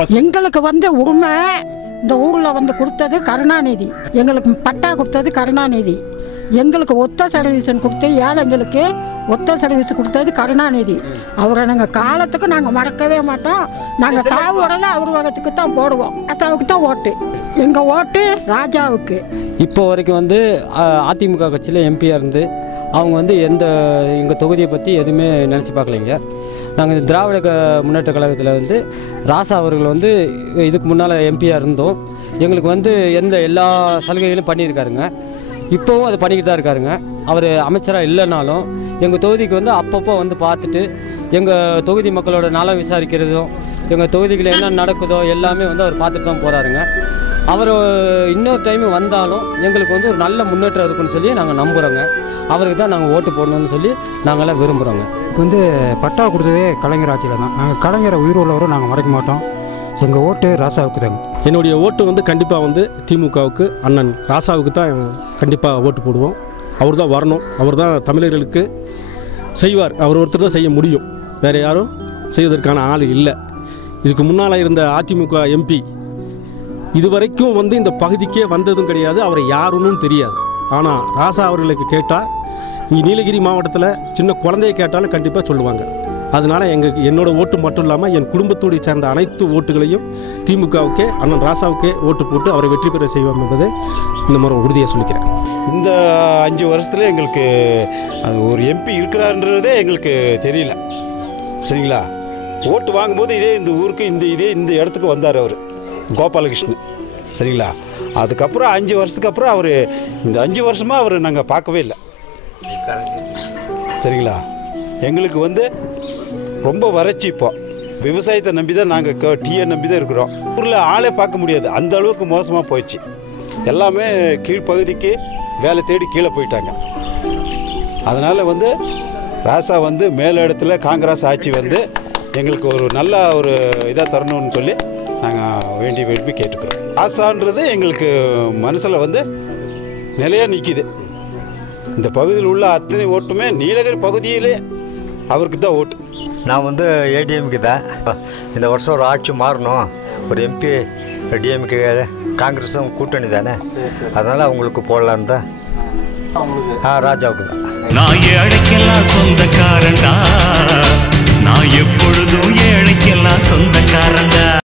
எங்களுக்கு உரிமை இந்த ஊரில் கொடுத்தது கருணாநிதி. எங்களுக்கு பட்டா கொடுத்தது கருணாநிதி. எங்களுக்கு ஒத்த சர்வீஸ் கொடுத்து ஏழைங்களுக்கு ஒத்த சர்வீஸ் கொடுத்தது கருணாநிதி. அவரை நாங்கள் காலத்துக்கு நாங்கள் மறக்கவே மாட்டோம். நாங்கள் சாவு வரல அவர் வகத்துக்கு தான் போடுவோம். ராஜாவுக்கு தான் ஓட்டு. எங்கள் ஓட்டு ராஜாவுக்கு. இப்போ வரைக்கும் அதிமுக கட்சியில் எம்பியாக இருந்து அவங்க எங்கள் தொகுதியை பற்றி எதுவுமே நினச்சி பார்க்கலைங்க. நாங்கள் திராவிட முன்னேற்ற கழகத்தில் ராசா அவர்கள் இதுக்கு முன்னால் எம்பியாக இருந்தோம். எங்களுக்கு எல்லா சலுகைகளும் பண்ணியிருக்காருங்க. இப்போவும் அது பண்ணிக்கிட்டு தான் இருக்காருங்க. அவர் அமைச்சராக இல்லைனாலும் எங்கள் தொகுதிக்கு அப்பப்போ பார்த்துட்டு எங்கள் தொகுதி மக்களோட நலம் விசாரிக்கிறதும் எங்கள் தொகுதிகளில் என்ன நடக்குதோ எல்லாமே அவர் பார்த்துட்டு தான் போகிறாருங்க. அவர் இன்னொரு டைம் வந்தாலும் எங்களுக்கு ஒரு நல்ல முன்னேற்றம் இருக்குன்னு சொல்லி நாங்கள் நம்புகிறோங்க. அவருக்கு தான் நாங்கள் ஓட்டு போடணும்னு சொல்லி நாங்களாம் விரும்புகிறோங்க. பட்டா கொடுத்ததே கலைஞர் ஆட்சியில் தான். நாங்கள் கலைஞரை உயிர் உள்ளவரும் நாங்கள் மறைக்க மாட்டோம். எங்கள் ஓட்டு ராசாவுக்கு தாங்க. என்னுடைய ஓட்டு கண்டிப்பாக திமுகவுக்கு அண்ணன் ராசாவுக்கு தான் கண்டிப்பாக ஓட்டு போடுவோம். அவர் தான் வரணும். அவர் தான் தமிழர்களுக்கு செய்வார். அவர் ஒருத்தர் தான் செய்ய முடியும். வேறு யாரும் செய்வதற்கான ஆள் இல்லை. இதுக்கு முன்னால் இருந்த அதிமுக எம்பி இதுவரைக்கும் இந்த பகுதிக்கே வந்ததும் கிடையாது. அவரை யாருன்னு தெரியாது. ஆனால் ராசா அவர்களுக்கு கேட்டால் இங்கே நீலகிரி மாவட்டத்தில் சின்ன குழந்தைய கேட்டாலும் கண்டிப்பாக சொல்லுவாங்க. அதனால் என்னோடய ஓட்டு மட்டும் இல்லாமல் என் குடும்பத்தோடு சேர்ந்த அனைத்து ஓட்டுகளையும் திமுகவுக்கே அண்ணன் ராசாவுக்கே ஓட்டு போட்டு அவரை வெற்றி பெற செய்வோம் என்பதை இந்த முறை உறுதியாக சொல்லிக்கிறேன். இந்த 5 வருஷத்தில் எங்களுக்கு அது ஒரு எம்பி இருக்கிறாருன்றதே எங்களுக்கு தெரியல. சரிங்களா? ஓட்டு வாங்கும்போது இந்த ஊருக்கு இந்த இடத்துக்கு வந்தார் அவர் கோபாலகிருஷ்ணன். சரிங்களா? அதுக்கப்புறம் 5 வருஷத்துக்கு அப்புறம் அவர் இந்த 5 வருஷமாக அவர் நாங்கள் பார்க்கவே இல்லை. சரிங்களா? எங்களுக்கு ரொம்ப வறட்சி. இப்போ விவசாயத்தை நம்பி தான் நாங்கள் டீயை நம்பி தான் இருக்கிறோம். ஊரில் ஆளே பார்க்க முடியாது. அந்த அளவுக்கு மோசமாக போயிடுச்சு. எல்லாமே கீழ்ப்பகுதிக்கு வேலை தேடி கீழே போயிட்டாங்க. அதனால் ராசா மேல் இடத்துல காங்கிரஸ் ஆட்சி எங்களுக்கு ஒரு நல்ல ஒரு இதாக தரணும்னு சொல்லி நாங்கள் விரும்பி கேட்டுக்கிறோம். ராசான்றது எங்களுக்கு மனசில் நிலையாக நிற்கிது. இந்த பகுதியில் உள்ள அத்தனை ஓட்டுமே நீலகிரி பகுதியிலே அவருக்கு தான் ஓட்டு. நான் ஏடிஎம்க்கு தான். இந்த வருஷம் ஒரு ஆட்சி மாறணும். ஒரு எம்பி டிஎம்கே காங்கிரஸும் கூட்டணி தானே. அதனால் அவங்களுக்கு போடலான்னு தான். ராஜாவுக்கு தான். நான் ஏழைக்கெல்லாம் சொந்தக்காரன்டா. நான் எப்பொழுதும் ஏழைக்கெல்லாம் சொந்தக்காரன்டா.